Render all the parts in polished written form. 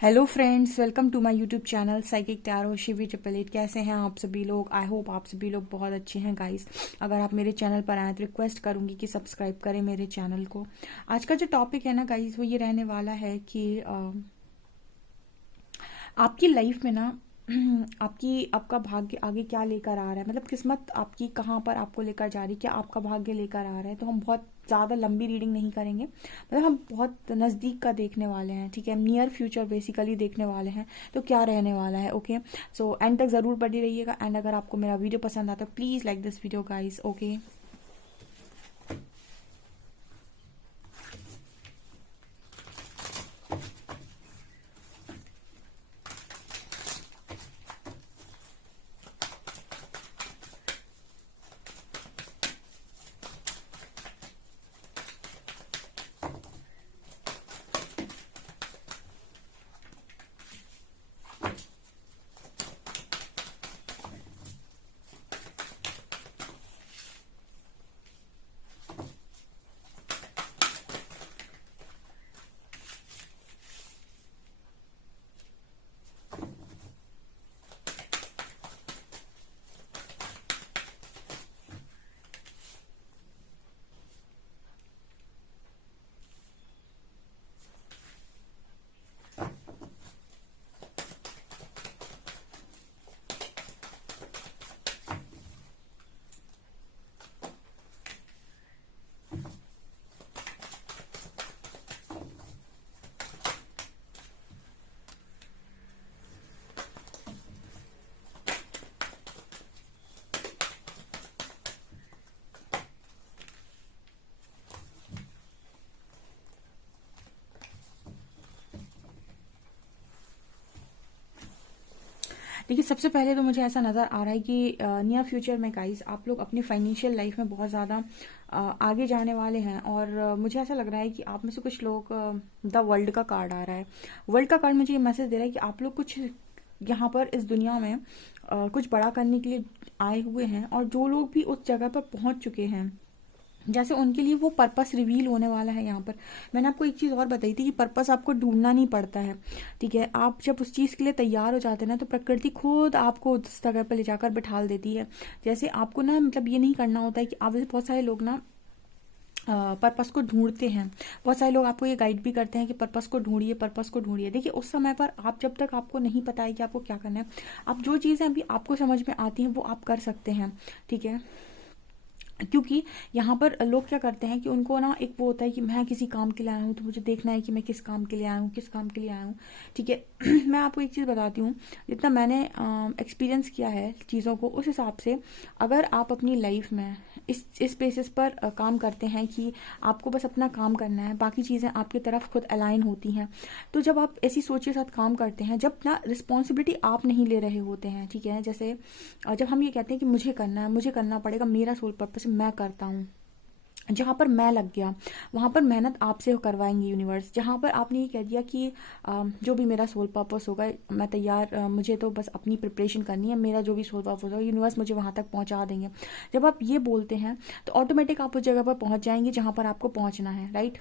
Hello friends, welcome to my YouTube channel psychic tarot Shivi triple eight. कैसे हैं आप सभी लोग? आई होप आप सभी लोग बहुत अच्छे हैं गाइस। अगर आप मेरे चैनल पर आए तो रिक्वेस्ट करूंगी कि सब्सक्राइब करें मेरे चैनल को। आज का जो टॉपिक है ना गाइस, वो ये रहने वाला है कि आपकी लाइफ में ना आपका भाग्य आगे क्या लेकर आ रहा है, मतलब किस्मत आपकी कहाँ पर आपको लेकर जा रही है, क्या आपका भाग्य लेकर आ रहा है। तो हम बहुत ज़्यादा लंबी रीडिंग नहीं करेंगे, मतलब हम बहुत नज़दीक का देखने वाले हैं, ठीक है। नियर फ्यूचर बेसिकली देखने वाले हैं, तो क्या रहने वाला है। ओके, सो एंड तक ज़रूर बने रहिएगा। एंड अगर आपको मेरा वीडियो पसंद आता है please like this video guys. Okay, देखिए सबसे पहले तो मुझे ऐसा नज़र आ रहा है कि नियर फ्यूचर में गाइस आप लोग अपनी फाइनेंशियल लाइफ में बहुत ज़्यादा आगे जाने वाले हैं। और मुझे ऐसा लग रहा है कि आप में से कुछ लोग द वर्ल्ड का कार्ड आ रहा है। वर्ल्ड का कार्ड मुझे ये मैसेज दे रहा है कि आप लोग कुछ यहाँ पर इस दुनिया में कुछ बड़ा करने के लिए आए हुए हैं, और जो लोग भी उस जगह पर पहुँच चुके हैं जैसे उनके लिए वो पर्पस रिवील होने वाला है। यहाँ पर मैंने आपको एक चीज़ और बताई थी कि पर्पस आपको ढूंढना नहीं पड़ता है, ठीक है। आप जब उस चीज़ के लिए तैयार हो जाते हैं ना, तो प्रकृति खुद आपको उस जगह पर ले जाकर बिठाल देती है। जैसे आपको ना, मतलब ये नहीं करना होता है कि आप, जैसे बहुत सारे लोग ना पर्पस को ढूंढते हैं, बहुत सारे लोग आपको ये गाइड भी करते हैं कि पर्पस को ढूंढिए, पर्पस को ढूंढिए। देखिए उस समय पर आप, जब तक आपको नहीं पता है कि आपको क्या करना है, आप जो चीज़ें अभी आपको समझ में आती हैं वो आप कर सकते हैं, ठीक है। क्योंकि यहाँ पर लोग क्या करते हैं कि उनको ना एक वो होता है कि मैं किसी काम के लिए आया हूँ, तो मुझे देखना है कि मैं किस काम के लिए आया हूँ, किस काम के लिए आया हूँ, ठीक है। मैं आपको एक चीज़ बताती हूँ, जितना मैंने एक्सपीरियंस किया है चीज़ों को, उस हिसाब से अगर आप अपनी लाइफ में इस बेसिस पर काम करते हैं कि आपको बस अपना काम करना है, बाकी चीज़ें आपकी तरफ खुद अलाइन होती हैं। तो जब आप ऐसी सोच के साथ काम करते हैं, जब ना रिस्पॉन्सिबिलिटी आप नहीं ले रहे होते हैं, ठीक है। जैसे जब हम ये कहते हैं कि मुझे करना है, मुझे करना पड़ेगा, मेरा सोल पर्पस मैं करता हूँ, जहाँ पर मैं लग गया वहाँ पर मेहनत आपसे करवाएंगे यूनिवर्स। जहाँ पर आपने ये कह दिया कि जो भी मेरा सोल पर्पस होगा मैं तैयार, मुझे तो बस अपनी प्रिपरेशन करनी है, मेरा जो भी सोल पर्पस होगा यूनिवर्स मुझे वहाँ तक पहुँचा देंगे। जब आप ये बोलते हैं तो ऑटोमेटिक आप उस जगह पर पहुँच जाएंगे जहाँ पर आपको पहुँचना है, राइट।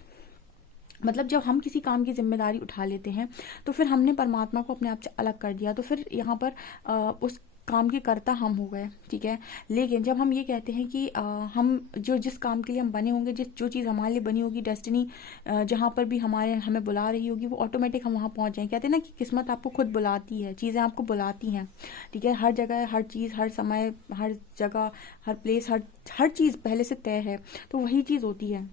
मतलब जब हम किसी काम की जिम्मेदारी उठा लेते हैं तो फिर हमने परमात्मा को अपने आप से अलग कर दिया, तो फिर यहाँ पर उस काम के कर्ता हम हो गए, ठीक है। लेकिन जब हम ये कहते हैं कि हम जो जिस काम के लिए हम बने होंगे, जो चीज़ हमारे लिए बनी होगी, डेस्टिनी जहाँ पर भी हमें बुला रही होगी, वो ऑटोमेटिक हम वहाँ पहुँच जाएंगे। कहते हैं ना कि किस्मत आपको खुद बुलाती है, चीज़ें आपको बुलाती हैं, ठीक है। हर जगह, हर चीज़, हर समय, हर जगह, हर प्लेस, हर हर चीज़ पहले से तय है, तो वही चीज़ होती है।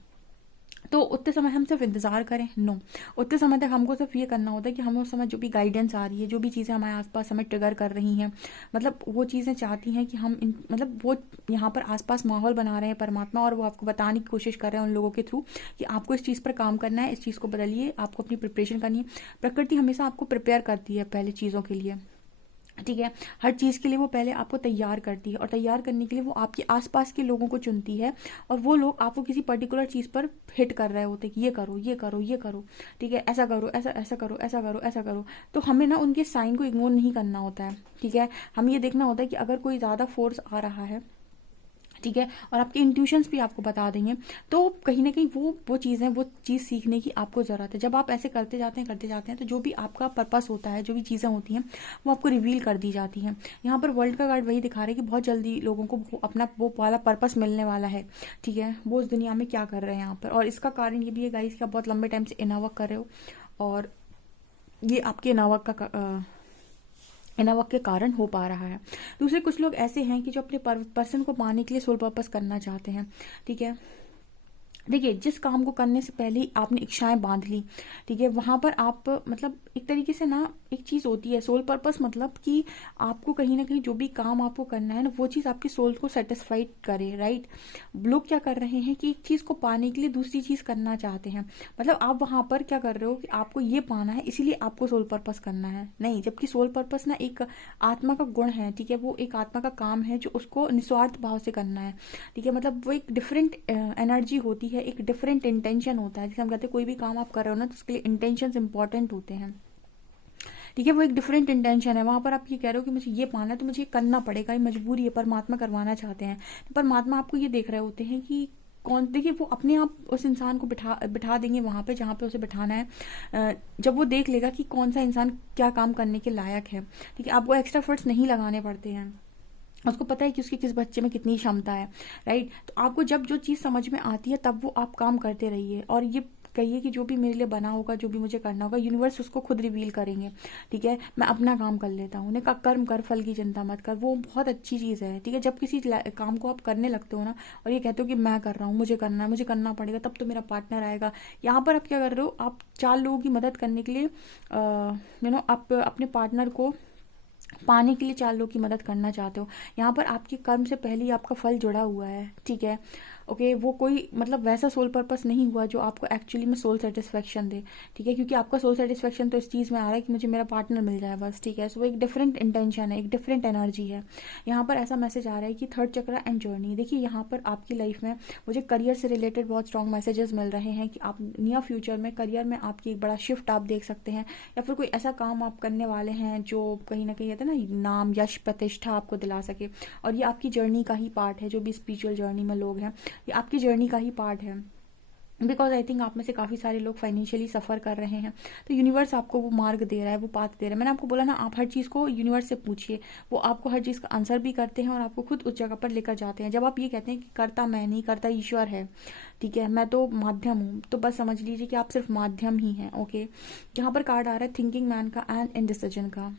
तो उतने समय हम सिर्फ इंतज़ार करें? नो, उतने समय तक हमको सिर्फ ये करना होता है कि हमें उस समय जो भी गाइडेंस आ रही है, जो भी चीज़ें हमारे आसपास हमें ट्रिगर कर रही हैं, मतलब वो चीज़ें चाहती हैं कि मतलब वो यहाँ पर आसपास माहौल बना रहे हैं परमात्मा, और वो आपको बताने की कोशिश कर रहे हैं उन लोगों के थ्रू कि आपको इस चीज़ पर काम करना है, इस चीज़ को बदलिए, आपको अपनी प्रिपरेशन करनी है। प्रकृति हमेशा आपको प्रिपेयर करती है पहले चीज़ों के लिए, ठीक है। हर चीज़ के लिए वो पहले आपको तैयार करती है, और तैयार करने के लिए वो आपके आसपास के लोगों को चुनती है, और वो लोग आपको किसी पर्टिकुलर चीज़ पर हिट कर रहे होते हैं कि ये करो, ये करो, ये करो, ठीक है, ऐसा करो, ऐसा ऐसा करो, ऐसा करो, ऐसा करो। तो हमें ना उनके साइन को इग्नोर नहीं करना होता है, ठीक है। हमें ये देखना होता है कि अगर कोई ज़्यादा फोर्स आ रहा है, ठीक है, और आपके इंट्यूशंस भी आपको बता देंगे। तो कहीं ना कहीं वो चीज़ सीखने की आपको ज़रूरत है। जब आप ऐसे करते जाते हैं तो जो भी आपका पर्पस होता है, जो भी चीज़ें होती हैं, वो आपको रिवील कर दी जाती हैं। यहाँ पर वर्ल्ड का कार्ड वही दिखा रहा है कि बहुत जल्दी लोगों को अपना वो वाला पर्पस मिलने वाला है। ठीक है, वो उस दुनिया में क्या कर रहे हैं यहाँ पर, और इसका कारण ये भी है गाइस कि आप बहुत लंबे टाइम से इनर वर्क कर रहे हो, और ये आपके इनर वर्क के कारण हो पा रहा है। दूसरे कुछ लोग ऐसे हैं कि जो अपने पर्सन को पाने के लिए सोल पर्पस करना चाहते हैं। ठीक है, देखिए, जिस काम को करने से पहले ही आपने इच्छाएं बांध ली, ठीक है, वहां पर आप मतलब एक तरीके से ना, एक चीज होती है सोल पर्पस, मतलब कि आपको कहीं ना कहीं जो भी काम आपको करना है ना, वो चीज आपकी सोल को सेटिस्फाइड करे, राइट। लोग क्या कर रहे हैं कि एक चीज को पाने के लिए दूसरी चीज करना चाहते हैं। मतलब आप वहां पर क्या कर रहे हो कि आपको ये पाना है, इसीलिए आपको सोल पर्पस करना है, नहीं। जबकि सोल पर्पस ना एक आत्मा का गुण है, ठीक है, वो एक आत्मा का काम है जो उसको निस्वार्थ भाव से करना है। ठीक है, मतलब वो एक डिफरेंट एनर्जी होती है, एक डिफरेंट इंटेंशन होता है। जैसे हम कहते हैं कोई भी काम आप कर रहे हो ना, तो उसके लिए इंटेंशंस इंपॉर्टेंट होते हैं। ठीक है, वो एक डिफरेंट इंटेंशन है। वहां पर आप ये कह रहे हो कि मुझे ये पाना है, तो मुझे ये करना पड़ेगा, ये मजबूरी है, परमात्मा करवाना चाहते हैं। तो परमात्मा आपको ये देख रहे होते हैं कि कौन, देखिए, वो अपने आप उस इंसान को बिठा देंगे वहां पे जहाँ पे उसे बिठाना है। जब वो देख लेगा कि कौन सा इंसान क्या काम करने के लायक है। ठीक है, आपको एक्स्ट्रा एफर्ट्स नहीं लगाने पड़ते हैं, उसको पता है कि उसके किस बच्चे में कितनी क्षमता है, राइट। तो आपको जब जो चीज़ समझ में आती है तब वो आप काम करते रहिए, और ये कहिए कि जो भी मेरे लिए बना होगा, जो भी मुझे करना होगा, यूनिवर्स उसको खुद रिवील करेंगे। ठीक है, मैं अपना काम कर लेता हूँ। उन्हें कर्म कर, फल की चिंता मत कर, वो बहुत अच्छी चीज़ है। ठीक है, जब किसी काम को आप करने लगते हो ना, और ये कहते हो कि मैं कर रहा हूँ, मुझे करना है, मुझे करना पड़ेगा, तब तो मेरा पार्टनर आएगा। यहाँ पर आप क्या कर रहे हो, आप 4 लोगों की मदद करने के लिए आप अपने पार्टनर को पाने के लिए 4 लोग की मदद करना चाहते हो। यहाँ पर आपके कर्म से पहले ही आपका फल जुड़ा हुआ है। ठीक है, ओके, वो कोई मतलब वैसा सोल पर्पस नहीं हुआ जो आपको एक्चुअली में सोल सेटिस्फेक्शन दे। ठीक है, क्योंकि आपका सोल सेटिस्फेक्शन तो इस चीज़ में आ रहा है कि मुझे मेरा पार्टनर मिल जाए बस। ठीक है, सो वो एक डिफरेंट इंटेंशन है, एक डिफरेंट एनर्जी है। यहाँ पर ऐसा मैसेज आ रहा है कि थर्ड चक्र एंड जर्नी। देखिए, यहाँ पर आपकी लाइफ में मुझे करियर से रिलेटेड बहुत स्ट्रॉन्ग मैसेजेस मिल रहे हैं कि आप नियर फ्यूचर में करियर में आपकी एक बड़ा शिफ्ट आप देख सकते हैं, या फिर कोई ऐसा काम आप करने वाले हैं जो कहीं ना कहीं कहते हैं ना, नाम, यश, प्रतिष्ठा आपको दिला सके। और ये आपकी जर्नी का ही पार्ट है। जो भी स्पिरिचुअल जर्नी में लोग हैं, ये आपकी जर्नी का ही पार्ट है। बिकॉज आई थिंक आप में से काफ़ी सारे लोग फाइनेंशियली सफ़र कर रहे हैं, तो यूनिवर्स आपको वो मार्ग दे रहा है, वो पाथ दे रहा है। मैंने आपको बोला ना, आप हर चीज़ को यूनिवर्स से पूछिए, वो आपको हर चीज़ का आंसर भी करते हैं और आपको खुद उस जगह पर लेकर जाते हैं। जब आप ये कहते हैं कि करता मैं नहीं, करता ईश्वर है, ठीक है, मैं तो माध्यम हूँ, तो बस समझ लीजिए कि आप सिर्फ माध्यम ही हैं। ओके, यहाँ पर कार्ड आ रहा है थिंकिंग मैन का एंड इनडिसीजन का।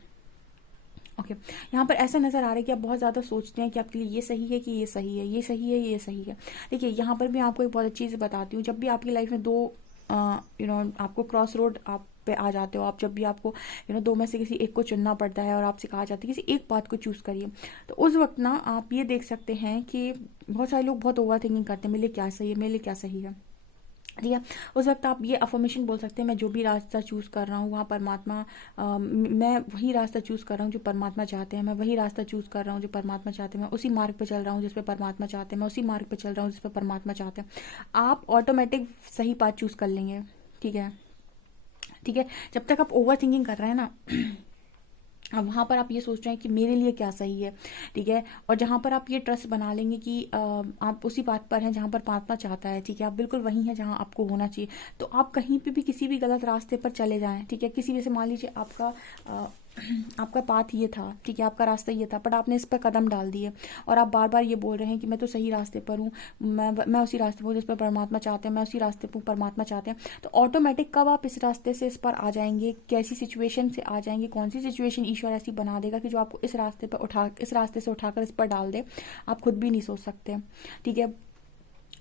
ओके, यहाँ पर ऐसा नजर आ रहा है कि आप बहुत ज़्यादा सोचते हैं कि आपके लिए ये सही है कि ये सही है, ये सही है, ये सही है। देखिए, यहाँ पर मैं आपको एक बहुत अच्छी चीज़ बताती हूँ। जब भी आपकी लाइफ में दो आपको क्रॉस रोड आप पे आ जाते हो, आप जब भी आपको दो में से किसी एक को चुनना पड़ता है और आपसे कहा जाता है किसी एक बात को चूज करिए, तो उस वक्त ना आप ये देख सकते हैं कि बहुत सारे लोग बहुत ओवर थिंकिंग करते हैं, मेरे लिए क्या सही है, मेरे लिए क्या सही है। ठीक है, उस वक्त आप ये अफर्मेशन बोल सकते हैं, मैं जो भी रास्ता चूज़ कर रहा हूँ वहाँ परमात्मा, मैं वही रास्ता चूज़ कर रहा हूँ जो परमात्मा चाहते हैं, मैं वही रास्ता चूज़ कर रहा हूँ जो परमात्मा चाहते हैं, मैं उसी मार्ग पे चल रहा हूँ जिस पे परमात्मा चाहते हैं, मैं उसी मार्ग पे चल रहा हूँ जिस पे परमात्मा चाहते हैं। आप ऑटोमेटिक सही पाथ चूज़ कर लेंगे। ठीक है, ठीक है, जब तक आप ओवर थिंकिंग कर रहे हैं ना, अब वहाँ पर आप ये सोच रहे हैं कि मेरे लिए क्या सही है। ठीक है, और जहाँ पर आप ये ट्रस्ट बना लेंगे कि आप उसी बात पर हैं जहाँ पर परमात्मा चाहता है, ठीक है, आप बिल्कुल वहीं हैं जहाँ आपको होना चाहिए, तो आप कहीं पे भी किसी भी गलत रास्ते पर चले जाएं। ठीक है, किसी भी से मान लीजिए आपका पाथ ये था, ठीक है, आपका रास्ता ये था, बट आपने इस पर कदम डाल दिए और आप बार बार ये बोल रहे हैं कि मैं तो सही रास्ते पर हूँ, मैं उसी रास्ते पर हूँ जिस पर परमात्मा चाहते हैं, मैं उसी रास्ते पर परमात्मा चाहते हैं। तो ऑटोमेटिक कब आप इस रास्ते से इस पर आ जाएंगे, कैसी सिचुएशन से आ जाएंगे, कौन सी सिचुएशन ईश्वर ऐसी बना देगा कि जो आपको इस रास्ते से उठाकर इस पर डाल दे, आप खुद भी नहीं सोच सकते। ठीक है,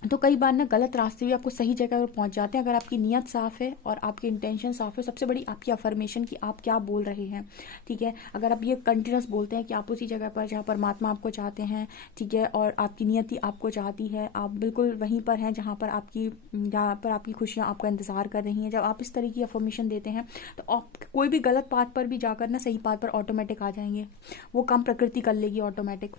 तो कई बार ना गलत रास्ते भी आपको सही जगह पर पहुंच जाते हैं अगर आपकी नीयत साफ है और आपकी इंटेंशन साफ है। सबसे बड़ी आपकी अफर्मेशन कि आप क्या बोल रहे हैं। ठीक है, अगर आप ये कंटिन्यूस बोलते हैं कि आप उसी जगह पर जहाँ परमात्मा आपको चाहते हैं, ठीक है, और आपकी नियति आपको चाहती है, आप बिल्कुल वहीं पर हैं जहाँ पर आपकी खुशियाँ आपका इंतजार कर रही हैं। जब आप इस तरह की अफर्मेशन देते हैं तो आप कोई भी गलत पाथ पर भी जाकर ना सही पाथ पर ऑटोमेटिक आ जाएंगे, वो काम प्रकृति कर लेगी ऑटोमेटिक।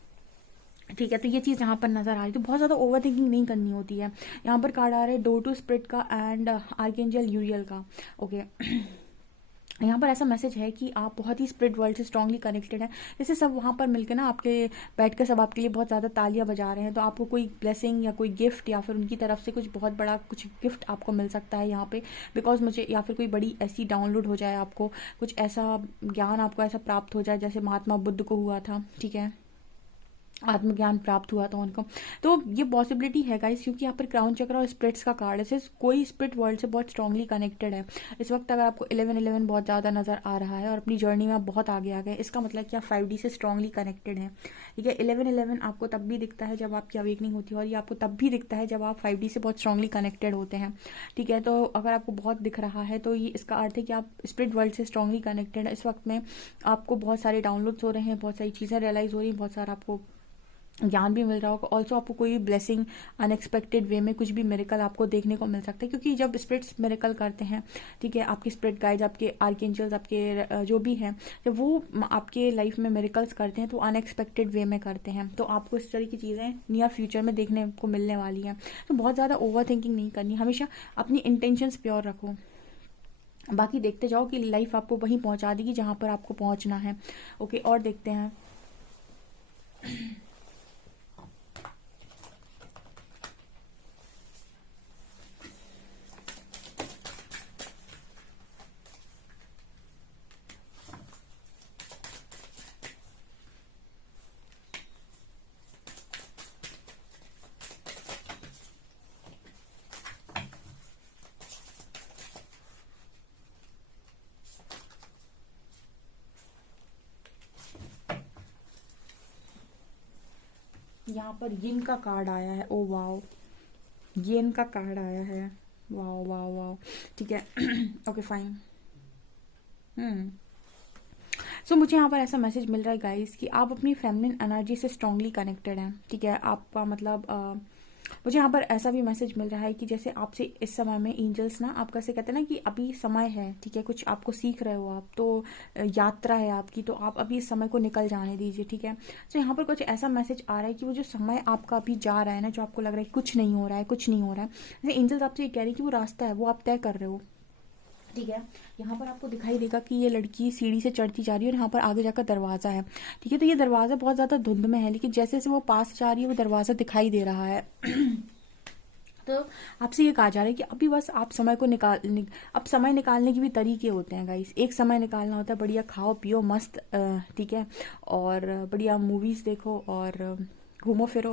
ठीक है, तो ये चीज़ यहाँ पर नजर आ रही है, तो बहुत ज़्यादा ओवर थिंकिंग नहीं करनी होती है। यहाँ पर कार्ड आ रहा है डोर टू स्प्रिट का एंड आर्केंजल यूरियल का। ओके, यहाँ पर ऐसा मैसेज है कि आप बहुत ही स्पिरिट वर्ल्ड से स्ट्रांगली कनेक्टेड हैं। जैसे सब वहाँ पर मिलकर ना आपके बैठ कर सब आपके लिए बहुत ज़्यादा तालियां बजा रहे हैं, तो आपको कोई ब्लेसिंग या कोई गिफ्ट या फिर उनकी तरफ से कुछ बहुत बड़ा कुछ गिफ्ट आपको मिल सकता है यहाँ पे। बिकॉज मुझे, या फिर कोई बड़ी ऐसी डाउनलोड हो जाए, आपको कुछ ऐसा ज्ञान आपको ऐसा प्राप्त हो जाए जैसे महात्मा बुद्ध को हुआ था, ठीक है, आत्मज्ञान प्राप्त हुआ था उनको। तो ये पॉसिबिलिटी है गाइस, क्योंकि यहाँ पर क्राउन चक्र और स्पिरिट्स का कार्ड है, कोई स्पिरिट वर्ल्ड से बहुत स्ट्रांगली कनेक्टेड है इस वक्त। अगर आपको 1111 बहुत ज़्यादा नज़र आ रहा है और अपनी जर्नी में आप बहुत आगे आ गए, इसका मतलब कि आप 5D से स्ट्रांगली कनेक्टेड हैं, ठीक है। 1111 आपको तब भी दिखता है जब आपकी अवेकनिंग होती है, और ये आपको तब भी दिखता है जब आप 5D से बहुत स्ट्रांगली कनेक्टेड होते हैं, ठीक है। तो अगर आपको बहुत दिख रहा है तो ये इसका अर्थ है कि आप स्पिरिट वर्ल्ड से स्ट्रांगली कनेक्टेड है। इस वक्त में आपको बहुत सारे डाउनलोड्स हो रहे हैं, बहुत सारी चीज़ें रियलाइज़ हो रही हैं, बहुत सारा आपको ज्ञान भी मिल रहा होगा। ऑल्सो आपको कोई भी ब्लेसिंग अनएक्सपेक्टेड वे में कुछ भी मिरेकल आपको देखने को मिल सकता है, क्योंकि जब स्पिरिट्स मिरेकल करते हैं, ठीक है, आपके स्पिरिट गाइड्स, आपके आर्कएंजल्स, आपके जो भी हैं, जब वो आपके लाइफ में मिरेकल्स करते हैं तो अनएक्सपेक्टेड वे में करते हैं, तो आपको इस तरह की चीज़ें नियर फ्यूचर में देखने को मिलने वाली हैं। तो बहुत ज़्यादा ओवर थिंकिंग नहीं करनी, हमेशा अपनी इंटेंशंस प्योर रखो, बाकी देखते जाओ कि लाइफ आपको वहीं पहुंचा देगी जहां पर आपको पहुंचना है। ओके, और देखते हैं। यहाँ पर यिन का कार्ड आया है, ओ वाओ, येन का कार्ड आया है, वाओ वाओ वाओ, ठीक है। Okay fine. हम्म सो मुझे यहाँ पर ऐसा मैसेज मिल रहा है गाइस कि आप अपनी फेमिनिन एनर्जी से स्ट्रांगली कनेक्टेड हैं, ठीक है। आपका मतलब मुझे यहाँ पर ऐसा भी मैसेज मिल रहा है कि जैसे आपसे इस समय में एंजल्स ना आपका से कहते हैं ना कि अभी समय है, ठीक है, कुछ आपको सीख रहे हो आप, तो यात्रा है आपकी, तो आप अभी इस समय को निकल जाने दीजिए, ठीक है। तो यहाँ पर कुछ ऐसा मैसेज आ रहा है कि वो जो समय आपका अभी जा रहा है ना, जो आपको लग रहा है कुछ नहीं हो रहा है, कुछ नहीं हो रहा है, जैसे एंजल्स आपसे ये कह रही है कि वो रास्ता है, वो आप तय कर रहे हो, ठीक है। यहाँ पर आपको दिखाई देगा कि ये लड़की सीढ़ी से चढ़ती जा रही है और यहाँ पर आगे जाकर दरवाज़ा है, ठीक है। तो ये दरवाज़ा बहुत ज़्यादा धुंध में है, लेकिन जैसे जैसे वो पास जा रही है वो दरवाज़ा दिखाई दे रहा है। तो आपसे ये कहा जा रहा है कि अभी बस आप समय को अब समय निकालने के भी तरीके होते हैं गाइस। एक समय निकालना होता है, बढ़िया खाओ पियो मस्त, ठीक है, और बढ़िया मूवीज़ देखो और घूमो फिरो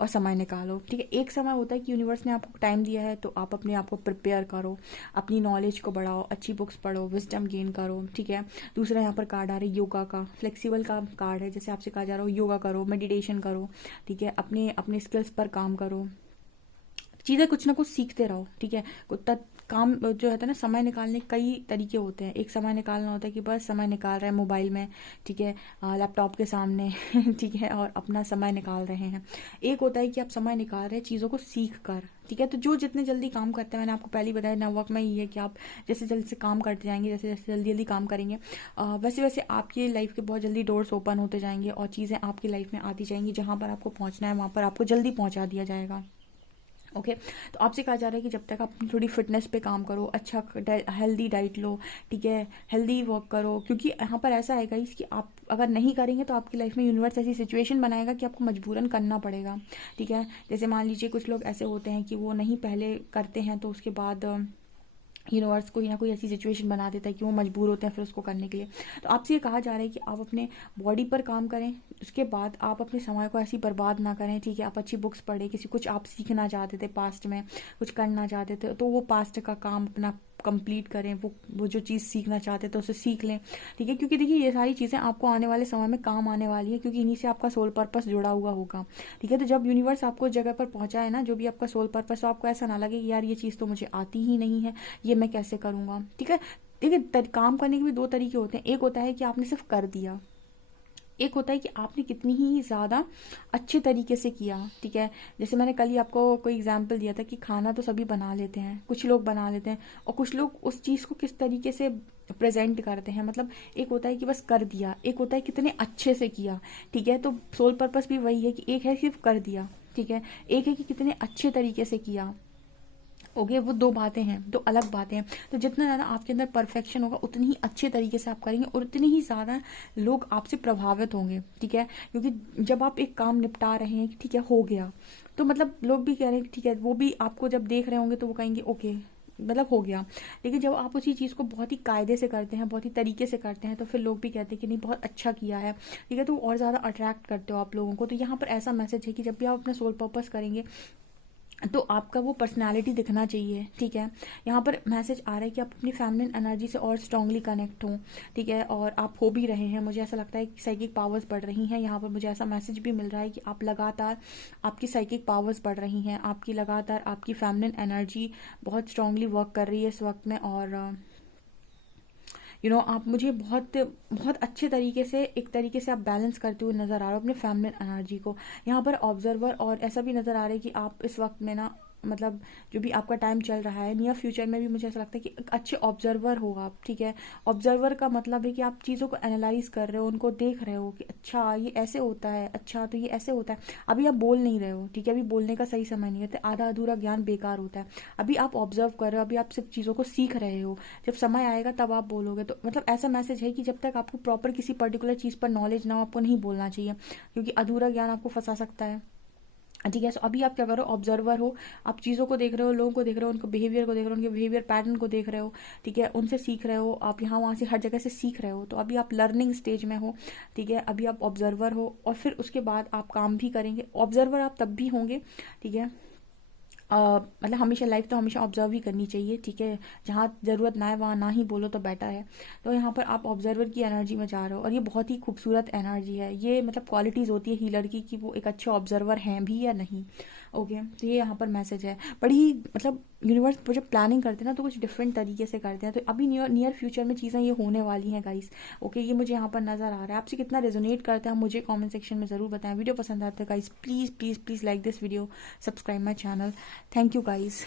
और समय निकालो, ठीक है। एक समय होता है कि यूनिवर्स ने आपको टाइम दिया है, तो आप अपने आप को प्रिपेयर करो, अपनी नॉलेज को बढ़ाओ, अच्छी बुक्स पढ़ो, विजडम गेन करो, ठीक है। दूसरा यहाँ पर कार्ड आ रहा है योगा का, फ्लेक्सिबल का कार्ड है, जैसे आपसे कहा जा रहा हो योगा करो, मेडिटेशन करो, ठीक है, अपने अपने स्किल्स पर काम करो, चीज़ें कुछ ना कुछ सीखते रहो, ठीक है। काम जो होता है ना, समय निकालने के कई तरीके होते हैं। एक समय निकालना होता है कि बस समय निकाल रहे हैं मोबाइल में, ठीक है, लैपटॉप के सामने, ठीक है, और अपना समय निकाल रहे हैं। एक होता है कि आप समय निकाल रहे हैं चीज़ों को सीख कर, ठीक है। तो जो जितने जल्दी काम करते हैं, मैंने आपको पहले ही बताया नेटवर्क में ही है कि आप जैसे जल्दी से काम करते जाएंगे, जैसे जैसे जल्दी जल्दी काम करेंगे, वैसे वैसे आपकी लाइफ के बहुत जल्दी डोर्स ओपन होते जाएंगे और चीज़ें आपकी लाइफ में आती जाएंगी, जहाँ पर आपको पहुँचना है वहाँ पर आपको जल्दी पहुँचा दिया जाएगा। ओके, तो आपसे कहा जा रहा है कि जब तक आप अपनी थोड़ी फिटनेस पे काम करो, अच्छा हेल्दी डाइट लो, ठीक है, हेल्दी वर्क करो, क्योंकि यहाँ पर ऐसा है गाइस कि आप अगर नहीं करेंगे तो आपकी लाइफ में यूनिवर्स ऐसी सिचुएशन बनाएगा कि आपको मजबूरन करना पड़ेगा, ठीक है। जैसे मान लीजिए कुछ लोग ऐसे होते हैं कि वो नहीं पहले करते हैं, तो उसके बाद यूनिवर्स कोई ना कोई ऐसी सिचुएशन बना देता है कि वो मजबूर होते हैं फिर उसको करने के लिए। तो आपसे ये कहा जा रहा है कि आप अपने बॉडी पर काम करें, उसके बाद आप अपने समय को ऐसी बर्बाद ना करें, ठीक है। आप अच्छी बुक्स पढ़ें, किसी कुछ आप सीखना चाहते थे पास्ट में, कुछ करना चाहते थे, तो वो पास्ट का काम अपना कंप्लीट करें, वो जो चीज़ सीखना चाहते थे उसे सीख लें, ठीक है। क्योंकि देखिए ये सारी चीज़ें आपको आने वाले समय में काम आने वाली है, क्योंकि इन्हीं से आपका सोल पर्पस जुड़ा हुआ होगा, ठीक है। तो जब यूनिवर्स आपको जगह पर पहुंचाए ना, जो भी आपका सोल पर्पस, तो आपको ऐसा ना लगे कि यार ये चीज़ तो मुझे आती ही नहीं है, ये मैं कैसे करूँगा, ठीक है। देखिए काम करने के भी दो तरीके होते हैं। एक होता है कि आपने सिर्फ कर दिया, एक होता है कि आपने कितनी ही ज़्यादा अच्छे तरीके से किया, ठीक है। जैसे मैंने कल ही आपको कोई एग्जांपल दिया था कि खाना तो सभी बना लेते हैं, कुछ लोग बना लेते हैं, और कुछ लोग उस चीज़ को किस तरीके से प्रेजेंट करते हैं। मतलब एक होता है कि बस कर दिया, एक होता है कितने अच्छे से किया, ठीक है। तो सोल पर्पस भी वही है कि एक है सिर्फ कर दिया, ठीक है, एक है कि कितने अच्छे तरीके से किया, ओके, वो दो बातें हैं, दो अलग बातें हैं। तो जितना ज़्यादा आपके अंदर परफेक्शन होगा उतनी ही अच्छे तरीके से आप करेंगे और उतनी ही ज़्यादा लोग आपसे प्रभावित होंगे, ठीक है। क्योंकि जब आप एक काम निपटा रहे हैं, ठीक है, हो गया, तो मतलब लोग भी कह रहे हैं ठीक है, वो भी आपको जब देख रहे होंगे तो वो कहेंगे ओके, मतलब हो गया। लेकिन जब आप उसी चीज़ को बहुत ही कायदे से करते हैं, बहुत ही तरीके से करते हैं, तो फिर लोग भी कहते हैं कि नहीं बहुत अच्छा किया है, ठीक है, तो और ज़्यादा अट्रैक्ट करते हो आप लोगों को। तो यहाँ पर ऐसा मैसेज है कि जब भी आप अपना सोल पर्पस करेंगे तो आपका वो पर्सनालिटी दिखना चाहिए, ठीक है। यहाँ पर मैसेज आ रहा है कि आप अपनी फेमिनिन एनर्जी से और स्ट्रांगली कनेक्ट हों, ठीक है, और आप हो भी रहे हैं। मुझे ऐसा लगता है कि साइकिक पावर्स बढ़ रही हैं। यहाँ पर मुझे ऐसा मैसेज भी मिल रहा है कि आप लगातार, आपकी साइकिक पावर्स बढ़ रही हैं, आपकी लगातार आपकी फेमिनिन एनर्जी बहुत स्ट्रांगली वर्क कर रही है इस वक्त में। और आप मुझे बहुत बहुत अच्छे तरीके से, एक तरीके से आप बैलेंस करते हुए नज़र आ रहे हो अपने फेमिनिन एनर्जी को। यहाँ पर ऑब्जर्वर, और ऐसा भी नज़र आ रहा है कि आप इस वक्त में ना, मतलब जो भी आपका टाइम चल रहा है, नियर फ्यूचर में भी मुझे ऐसा लगता है कि एक अच्छे ऑब्जर्वर हो आप, ठीक है। ऑब्जर्वर का मतलब है कि आप चीज़ों को एनालाइज कर रहे हो, उनको देख रहे हो कि अच्छा ये ऐसे होता है, अच्छा तो ये ऐसे होता है। अभी आप बोल नहीं रहे हो, ठीक है, अभी बोलने का सही समय नहीं है, तो आधा अधूरा ज्ञान बेकार होता है। अभी आप ऑब्जर्व कर रहे हो, अभी आप सिर्फ चीज़ों को सीख रहे हो, जब समय आएगा तब आप बोलोगे। तो मतलब ऐसा मैसेज है कि जब तक आपको प्रॉपर किसी पर्टिकुलर चीज़ पर नॉलेज ना हो, आपको नहीं बोलना चाहिए, क्योंकि अधूरा ज्ञान आपको फंसा सकता है, ठीक है। सो अभी आप क्या करो, ऑब्जर्वर हो, आप चीज़ों को देख रहे हो, लोगों को देख रहे हो, उनको बिहेवियर को देख रहे हो, उनके बिहेवियर पैटर्न को देख रहे हो, ठीक है, उनसे सीख रहे हो, आप यहाँ वहाँ से हर जगह से सीख रहे हो। तो अभी आप लर्निंग स्टेज में हो, ठीक है, अभी आप ऑब्जर्वर हो, और फिर उसके बाद आप काम भी करेंगे। ऑब्जर्वर आप तब भी होंगे, ठीक है, मतलब हमेशा लाइफ तो हमेशा ऑब्जर्व ही करनी चाहिए, ठीक है। जहाँ ज़रूरत ना है वहाँ ना ही बोलो तो बेटर है। तो यहाँ पर आप ऑब्जर्वर की एनर्जी में जा रहे हो, और ये बहुत ही खूबसूरत एनर्जी है। ये मतलब क्वालिटीज़ होती है हीलर की कि वो एक अच्छे ऑब्जर्वर हैं भी या नहीं। ओके, तो ये यहाँ पर मैसेज है। बड़ी मतलब यूनिवर्स वो जब प्लानिंग करते हैं ना, तो कुछ डिफरेंट तरीके से करते हैं। तो अभी नियर नियर फ्यूचर में चीज़ें ये होने वाली हैं गाइस। ओके, ये मुझे यहाँ पर नज़र आ रहा है। आपसे कितना रेजोनेट करते हैं मुझे कमेंट सेक्शन में ज़रूर बताएं। वीडियो पसंद आते हैं guys, please please please like this video, subscribe my channel. Thank you guys.